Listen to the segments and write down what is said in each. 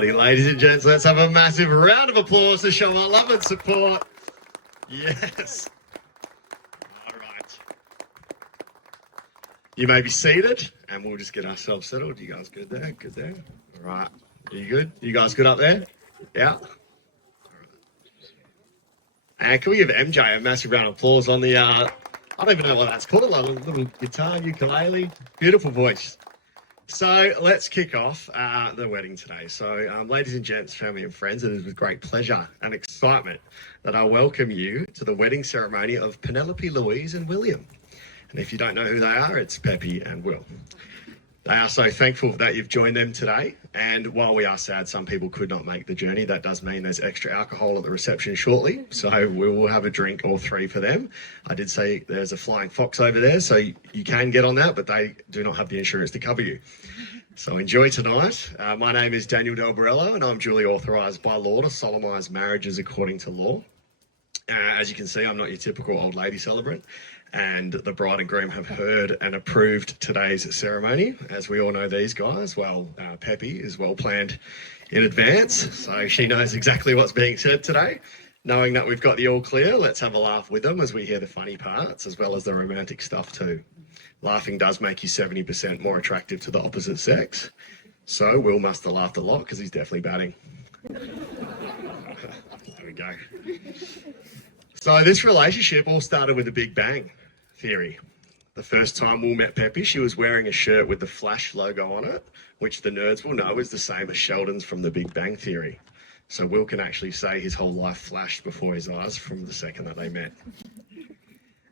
Alrighty, ladies and gents, let's have a massive round of applause to show our love and support. Yes. All right. You may be seated, and we'll just get ourselves settled. You guys good there? Good there? All right. Are you good? You guys good up there? Yeah. And can we give MJ a massive round of applause on the, I don't even know what that's called, like a little guitar, ukulele. Beautiful voice. So let's kick off the wedding today. So ladies and gents, family and friends, it is with great pleasure and excitement that I welcome you to the wedding ceremony of Penelope, Louise and William. And if you don't know who they are, it's Pepi and Will. They are so thankful that you've joined them today. And while we are sad some people could not make the journey, that does mean there's extra alcohol at the reception shortly. So we will have a drink or three for them. I did say there's a flying fox over there, so you can get on that, but they do not have the insurance to cover you. So enjoy tonight. My name is Daniel Delby, and I'm duly authorised by law to solemnise marriages according to law. As you can see, I'm not your typical old lady celebrant. And the bride and groom have heard and approved today's ceremony. As we all know these guys, well, Pepi is well planned in advance, so she knows exactly what's being said today. Knowing that we've got the all clear, let's have a laugh with them as we hear the funny parts as well as the romantic stuff too. Laughing does make you 70% more attractive to the opposite sex. So Will must have laughed a lot because he's definitely batting. There we go. So this relationship all started with a Big Bang theory. The first time Will met Pepi, she was wearing a shirt with the Flash logo on it, which the nerds will know is the same as Sheldon's from the Big Bang Theory. So Will can actually say his whole life flashed before his eyes from the second that they met.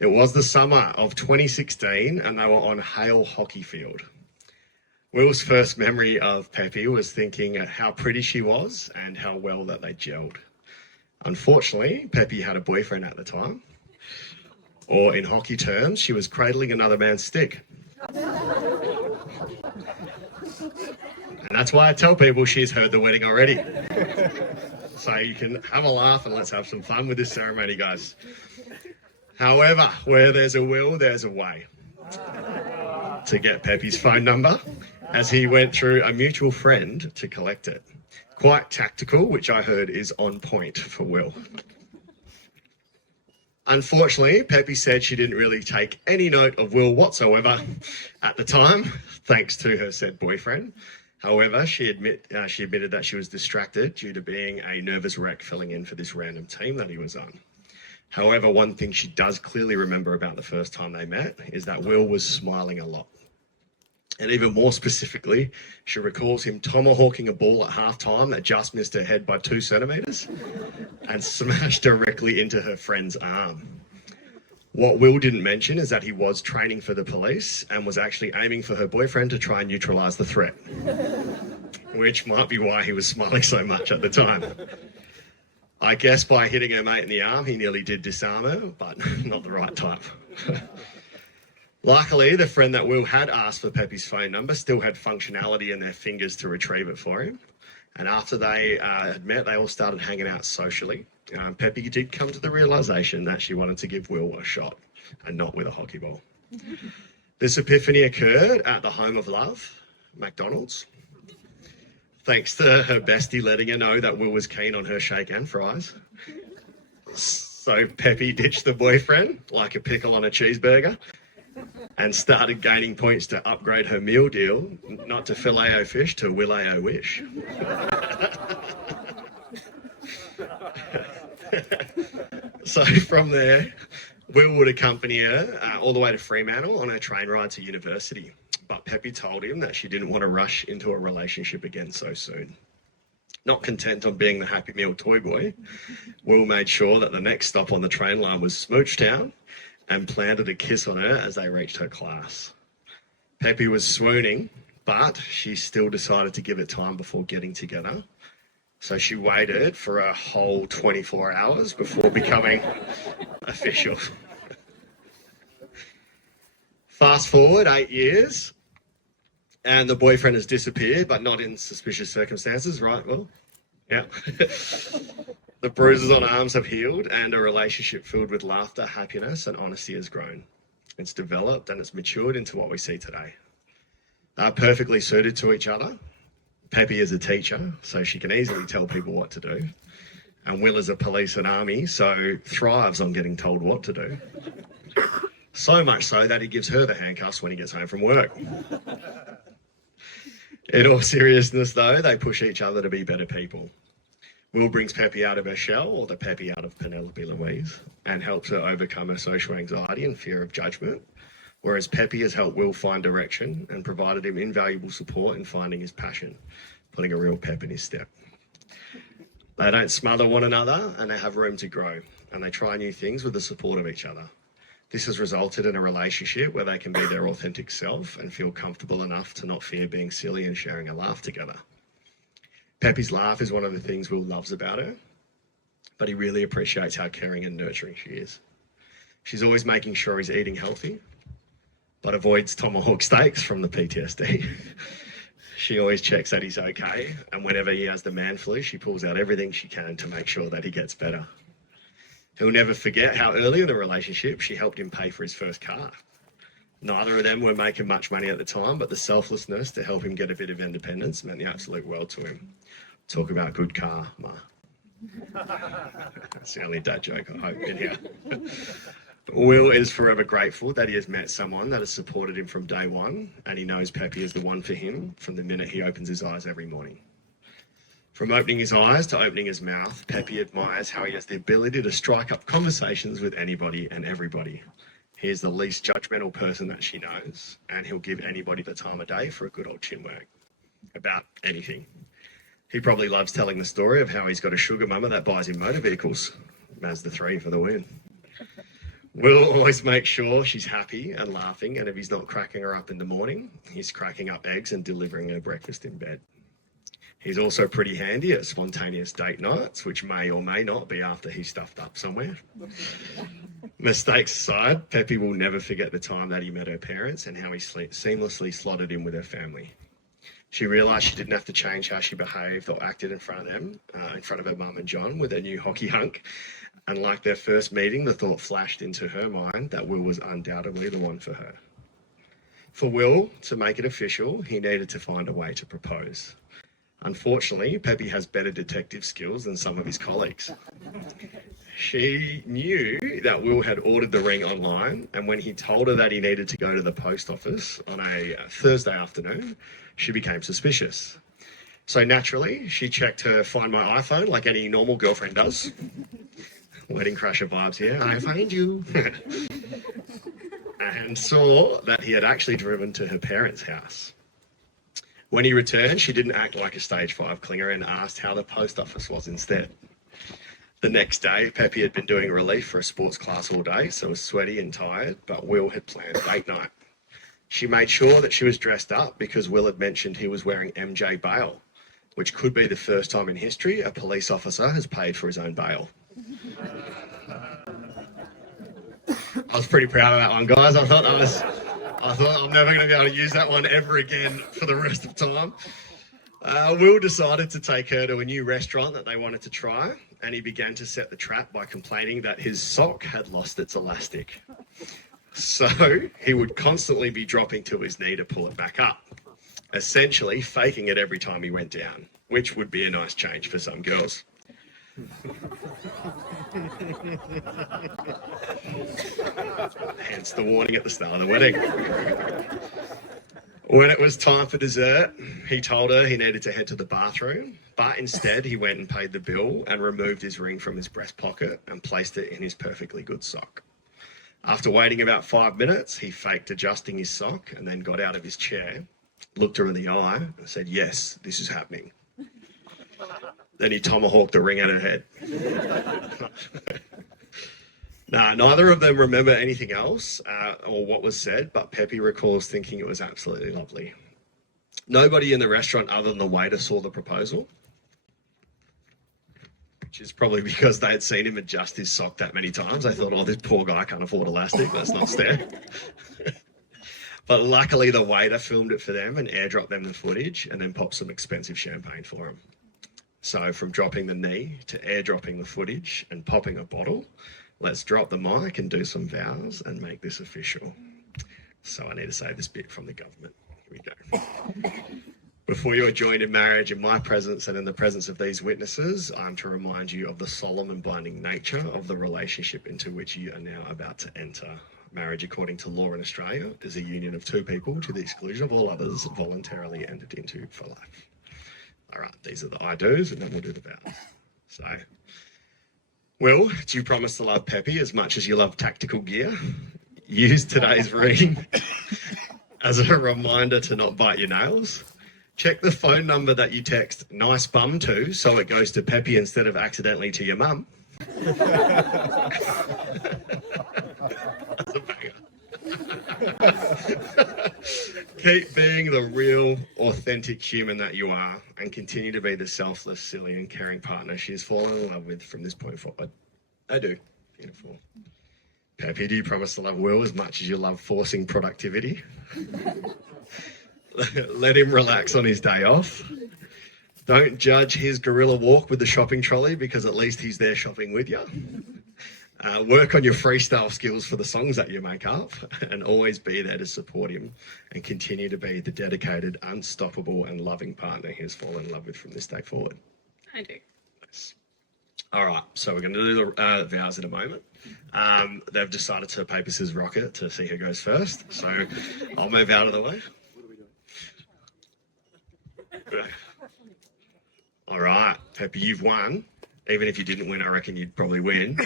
It was the summer of 2016 and they were on Hale Hockey Field. Will's first memory of Pepi was thinking how pretty she was and how well that they gelled. Unfortunately, Pepi had a boyfriend at the time. Or in hockey terms, she was cradling another man's stick. And that's why I tell people she's heard the wedding already. So you can have a laugh and let's have some fun with this ceremony, guys. However, where there's a will, there's a way. To get Pepi's phone number, as he went through a mutual friend to collect it. Quite tactical, which I heard is on point for Will. Unfortunately, Pepi said she didn't really take any note of Will whatsoever at the time, thanks to her said boyfriend. However, she admitted that she was distracted due to being a nervous wreck filling in for this random team that he was on. However, one thing she does clearly remember about the first time they met is that Will was smiling a lot. And even more specifically, she recalls him tomahawking a ball at halftime that just missed her head by 2 centimetres and smashed directly into her friend's arm. What Will didn't mention is that he was training for the police and was actually aiming for her boyfriend to try and neutralise the threat, which might be why he was smiling so much at the time. I guess by hitting her mate in the arm, he nearly did disarm her, but not the right type. Luckily, the friend that Will had asked for Pepi's phone number still had functionality in their fingers to retrieve it for him. And after they had met, they all started hanging out socially. Pepi did come to the realisation that she wanted to give Will a shot and not with a hockey ball. This epiphany occurred at the home of love, McDonald's. Thanks to her bestie letting her know that Will was keen on her shake and fries. So Pepi ditched the boyfriend like a pickle on a cheeseburger and started gaining points to upgrade her meal deal, not to Filet-O-Fish, to Will-A-O-Wish. So from there, Will would accompany her all the way to Fremantle on her train ride to university. But Pepi told him that she didn't want to rush into a relationship again so soon. Not content on being the Happy Meal toy boy, Will made sure that the next stop on the train line was Smoochtown and planted a kiss on her as they reached her class. Pepi was swooning, but she still decided to give it time before getting together. So she waited for a whole 24 hours before becoming official. Fast forward 8 years, and the boyfriend has disappeared, but not in suspicious circumstances, right? Well, yeah. The bruises on arms have healed and a relationship filled with laughter, happiness and honesty has grown. It's developed and it's matured into what we see today. Perfectly suited to each other, Pepi is a teacher, so she can easily tell people what to do. And Will is a police and army, so thrives on getting told what to do. So much so that he gives her the handcuffs when he gets home from work. In all seriousness, though, they push each other to be better people. Will brings Pepi out of her shell, or the Pepi out of Penelope Louise, and helps her overcome her social anxiety and fear of judgment, whereas Pepi has helped Will find direction and provided him invaluable support in finding his passion, putting a real pep in his step. They don't smother one another, and they have room to grow, and they try new things with the support of each other. This has resulted in a relationship where they can be their authentic self and feel comfortable enough to not fear being silly and sharing a laugh together. Pepi's laugh is one of the things Will loves about her, but he really appreciates how caring and nurturing she is. She's always making sure he's eating healthy, but avoids tomahawk steaks from the PTSD. She always checks that he's okay, and whenever he has the man flu, she pulls out everything she can to make sure that he gets better. He'll never forget how early in the relationship she helped him pay for his first car. Neither of them were making much money at the time, but the selflessness to help him get a bit of independence meant the absolute world to him. Talk about good karma. That's the only dad joke I hope in here. Will is forever grateful that he has met someone that has supported him from day one, and he knows Pepi is the one for him from the minute he opens his eyes every morning. From opening his eyes to opening his mouth, Pepi admires how he has the ability to strike up conversations with anybody and everybody. He is the least judgmental person that she knows, and he'll give anybody the time of day for a good old chin wag about anything. He probably loves telling the story of how he's got a sugar mama that buys him motor vehicles. Mazda 3 for the win. Will always make sure she's happy and laughing, and if he's not cracking her up in the morning, he's cracking up eggs and delivering her breakfast in bed. He's also pretty handy at spontaneous date nights, which may or may not be after he's stuffed up somewhere. Mistakes aside, Pepi will never forget the time that he met her parents and how he seamlessly slotted in with her family. She realised she didn't have to change how she behaved or acted in front of them, in front of her mum and John with her new hockey hunk. And like their first meeting, the thought flashed into her mind that Will was undoubtedly the one for her. For Will to make it official, he needed to find a way to propose. Unfortunately, Pepi has better detective skills than some of his colleagues. She knew that Will had ordered the ring online, and when he told her that he needed to go to the post office on a Thursday afternoon, she became suspicious. So naturally, she checked her Find My iPhone like any normal girlfriend does. Wedding crasher vibes here. I find you. And saw that he had actually driven to her parents' house. When he returned, she didn't act like a stage 5 clinger and asked how the post office was instead. The next day, Pepi had been doing relief for a sports class all day, so was sweaty and tired, but Will had planned date night. She made sure that she was dressed up because Will had mentioned he was wearing MJ bail, which could be the first time in history a police officer has paid for his own bail. I was pretty proud of that one, guys. I thought I'm never going to be able to use that one ever again for the rest of time. Will decided to take her to a new restaurant that they wanted to try, and he began to set the trap by complaining that his sock had lost its elastic. So he would constantly be dropping to his knee to pull it back up, essentially faking it every time he went down, which would be a nice change for some girls. Hence the warning at the start of the wedding. When it was time for dessert, he told her he needed to head to the bathroom, but instead he went and paid the bill and removed his ring from his breast pocket and placed it in his perfectly good sock. After waiting about 5 minutes, he faked adjusting his sock and then got out of his chair, looked her in the eye and said, "Yes, this is happening." Then he tomahawked the ring at her head. Neither of them remember anything else or what was said, but Pepi recalls thinking it was absolutely lovely. Nobody in the restaurant other than the waiter saw the proposal, which is probably because they had seen him adjust his sock that many times. They thought, oh, this poor guy can't afford elastic. That's not fair. But luckily the waiter filmed it for them and airdropped them the footage and then popped some expensive champagne for him. So from dropping the knee to airdropping the footage and popping a bottle, let's drop the mic and do some vows and make this official. So I need to say this bit from the government. Here we go. Before you are joined in marriage in my presence and in the presence of these witnesses, I'm to remind you of the solemn and binding nature of the relationship into which you are now about to enter. Marriage, according to law in Australia, is a union of two people to the exclusion of all others voluntarily entered into for life. All right, these are the I do's, and then we'll do the vows. So, Will, do you promise to love Pepi as much as you love tactical gear? Use today's ring as a reminder to not bite your nails. Check the phone number that you text nice bum to so it goes to Pepi instead of accidentally to your mum. That's a banger. Keep being the real, authentic human that you are and continue to be the selfless, silly and caring partner she has fallen in love with from this point forward. I do. Beautiful. Pepi, do you promise to love Will as much as you love forcing productivity? Let him relax on his day off. Don't judge his gorilla walk with the shopping trolley because at least he's there shopping with you. Work on your freestyle skills for the songs that you make up and always be there to support him and continue to be the dedicated, unstoppable and loving partner he has fallen in love with from this day forward. I do. Nice. All right, so we're going to do the vows in a moment. They've decided to paper, scissors, rocket to see who goes first. So I'll move out of the way. All right, Pepi, you've won. Even if you didn't win, I reckon you'd probably win.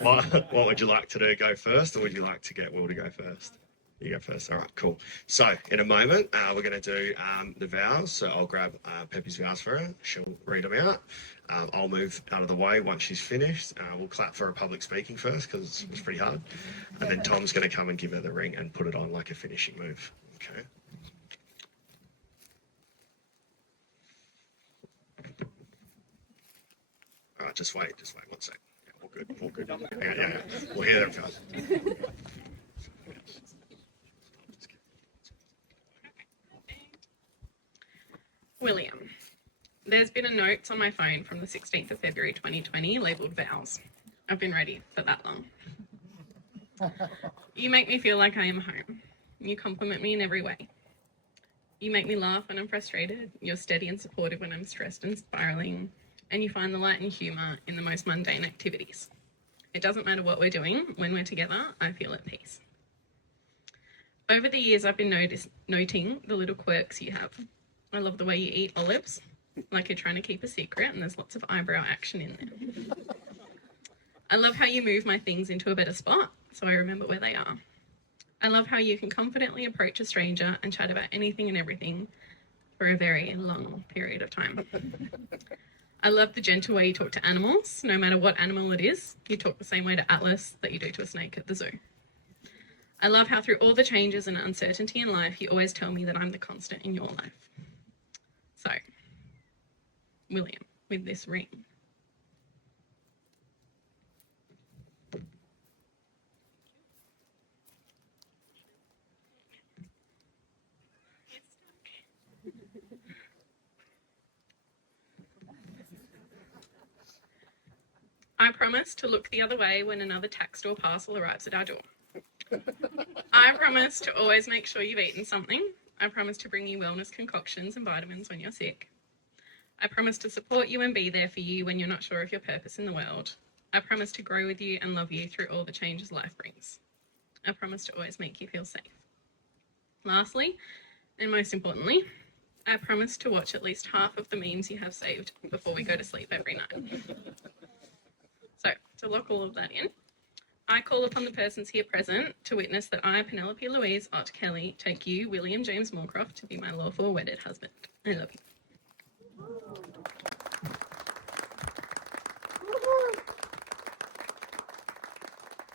What would you like to do? Go first, or would you like to get Will to go first? You go first. All right, cool. So in a moment, we're going to do the vows. So I'll grab Pepi's vows for her. She'll read them out. I'll move out of the way once she's finished. We'll clap for her public speaking first because it's pretty hard. And then Tom's going to come and give her the ring and put it on like a finishing move. Okay. All right, just wait 1 sec. Yeah, all good. Yeah. We'll hear them guys. William, there's been a note on my phone from the 16th of February 2020 labelled vows. I've been ready for that long. You make me feel like I am home. You compliment me in every way. You make me laugh when I'm frustrated. You're steady and supportive when I'm stressed and spiralling. And you find the light and humour in the most mundane activities. It doesn't matter what we're doing, when we're together, I feel at peace. Over the years, I've been noting the little quirks you have. I love the way you eat olives, like you're trying to keep a secret and there's lots of eyebrow action in there. I love how you move my things into a better spot, so I remember where they are. I love how you can confidently approach a stranger and chat about anything and everything for a very long period of time. I love the gentle way you talk to animals. No matter what animal it is, you talk the same way to Atlas that you do to a snake at the zoo. I love how through all the changes and uncertainty in life, you always tell me that I'm the constant in your life. So, William, with this ring. I promise to look the other way when another text or parcel arrives at our door. I promise to always make sure you've eaten something. I promise to bring you wellness concoctions and vitamins when you're sick. I promise to support you and be there for you when you're not sure of your purpose in the world. I promise to grow with you and love you through all the changes life brings. I promise to always make you feel safe. Lastly, and most importantly, I promise to watch at least half of the memes you have saved before we go to sleep every night. So, to lock all of that in, I call upon the persons here present to witness that I, Penelope Louise Ott Kelly, take you, William James Moorcroft, to be my lawful wedded husband. I love you.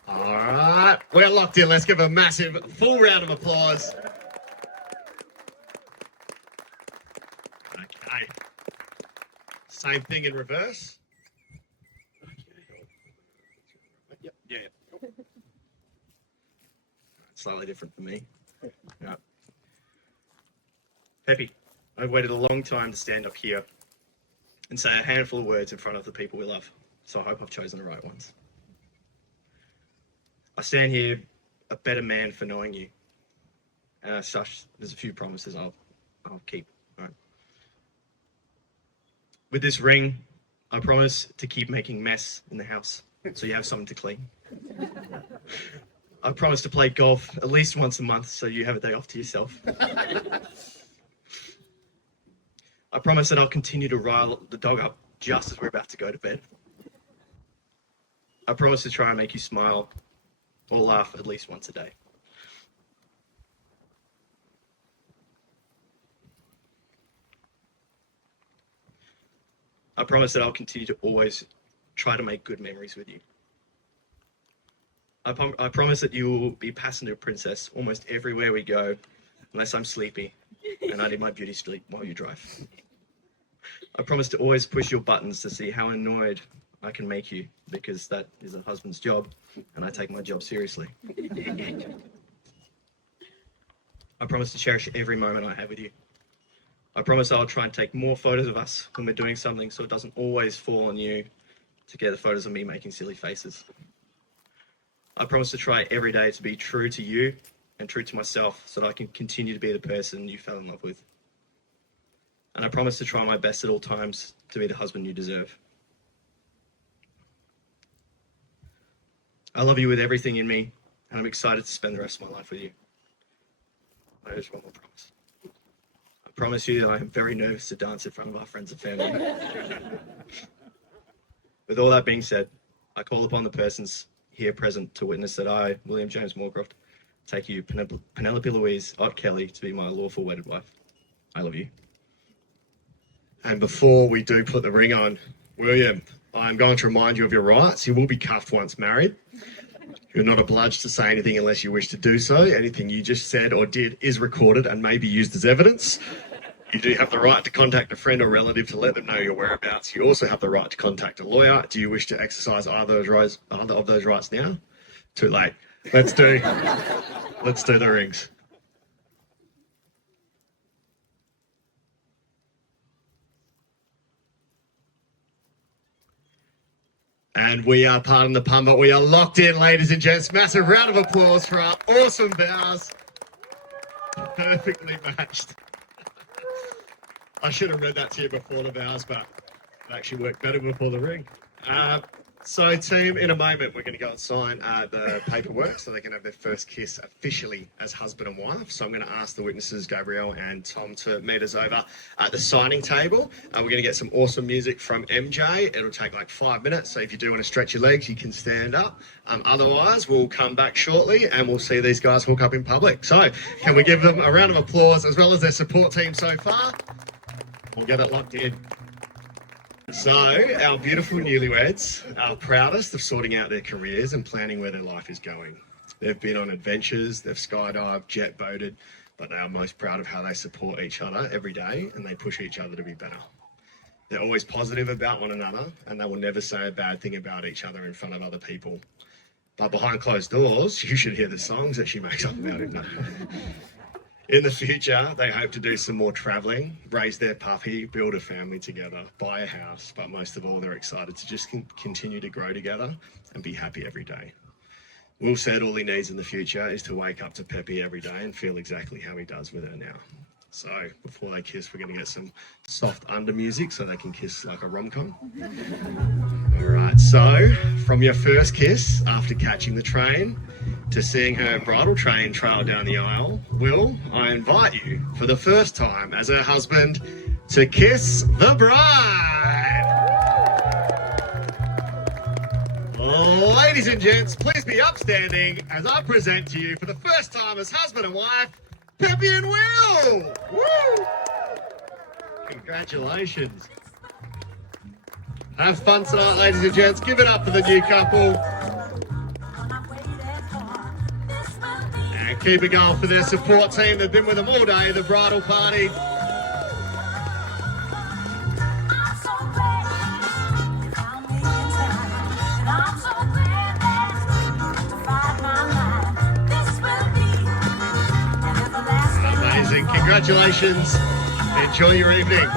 All right, we're locked in. Let's give a massive full round of applause. Okay. Same thing in reverse. Yeah. Slightly different for me. Yeah. Pepi, I've waited a long time to stand up here and say a handful of words in front of the people we love. So I hope I've chosen the right ones. I stand here a better man for knowing you. And as such, there's a few promises I'll I'll keep. All right. With this ring, I promise to keep making mess in the house so you have something to clean. I promise to play golf at least once a month so you have a day off to yourself. I promise that I'll continue to rile the dog up just as we're about to go to bed. I promise to try and make you smile or laugh at least once a day. I promise that I'll continue to always try to make good memories with you. I promise that you will be passenger princess almost everywhere we go, unless I'm sleepy and I need my beauty sleep while you drive. I promise to always push your buttons to see how annoyed I can make you, because that is a husband's job and I take my job seriously. I promise to cherish every moment I have with you. I promise I'll try and take more photos of us when we're doing something so it doesn't always fall on you to get the photos of me making silly faces. I promise to try every day to be true to you and true to myself so that I can continue to be the person you fell in love with. And I promise to try my best at all times to be the husband you deserve. I love you with everything in me, and I'm excited to spend the rest of my life with you. There's one more promise. I promise you that I am very nervous to dance in front of our friends and family. With all that being said, I call upon the persons here present to witness that I, William James Moorcroft, take you, Penelope Louise Ott Kelly, to be my lawful wedded wife. I love you. And before we do put the ring on, William, I'm going to remind you of your rights. You will be cuffed once married. You're not obliged to say anything unless you wish to do so. Anything you just said or did is recorded and may be used as evidence. You do have the right to contact a friend or relative to let them know your whereabouts. You also have the right to contact a lawyer. Do you wish to exercise either of those rights now? Too late. Let's do the rings. And we are, pardon the pun, but we are locked in, ladies and gents. Massive round of applause for our awesome vows. Perfectly matched. I should have read that to you before the vows, but it actually worked better before the ring. So team, in a moment, we're going to go and sign the paperwork so they can have their first kiss officially as husband and wife. So I'm going to ask the witnesses, Gabrielle and Tom, to meet us over at the signing table. We're going to get some awesome music from MJ. It'll take like 5 minutes. So if you do want to stretch your legs, you can stand up. Otherwise, we'll come back shortly and we'll see these guys hook up in public. So can we give them a round of applause as well as their support team so far? We'll get it locked in. So, our beautiful newlyweds are proudest of sorting out their careers and planning where their life is going. They've been on adventures, they've skydived, jet boated, but they are most proud of how they support each other every day and they push each other to be better. They're always positive about one another and they will never say a bad thing about each other in front of other people. But behind closed doors, you should hear the songs that she makes up about him. In the future, they hope to do some more travelling, raise their puppy, build a family together, buy a house, but most of all, they're excited to just continue to grow together and be happy every day. Will said all he needs in the future is to wake up to Pepi every day and feel exactly how he does with her now. So before they kiss, we're going to get some soft under music so they can kiss like a rom-com. All right, so from your first kiss after catching the train to seeing her bridal train trail down the aisle, Will, I invite you for the first time as her husband to kiss the bride. Ladies and gents, please be upstanding as I present to you for the first time as husband and wife, Pepi and Will! Woo! Congratulations. Have fun tonight, ladies and gents. Give it up for the new couple. And keep it going for their support team. They've been with them all day, the bridal party. Amazing. Congratulations. Enjoy your evening.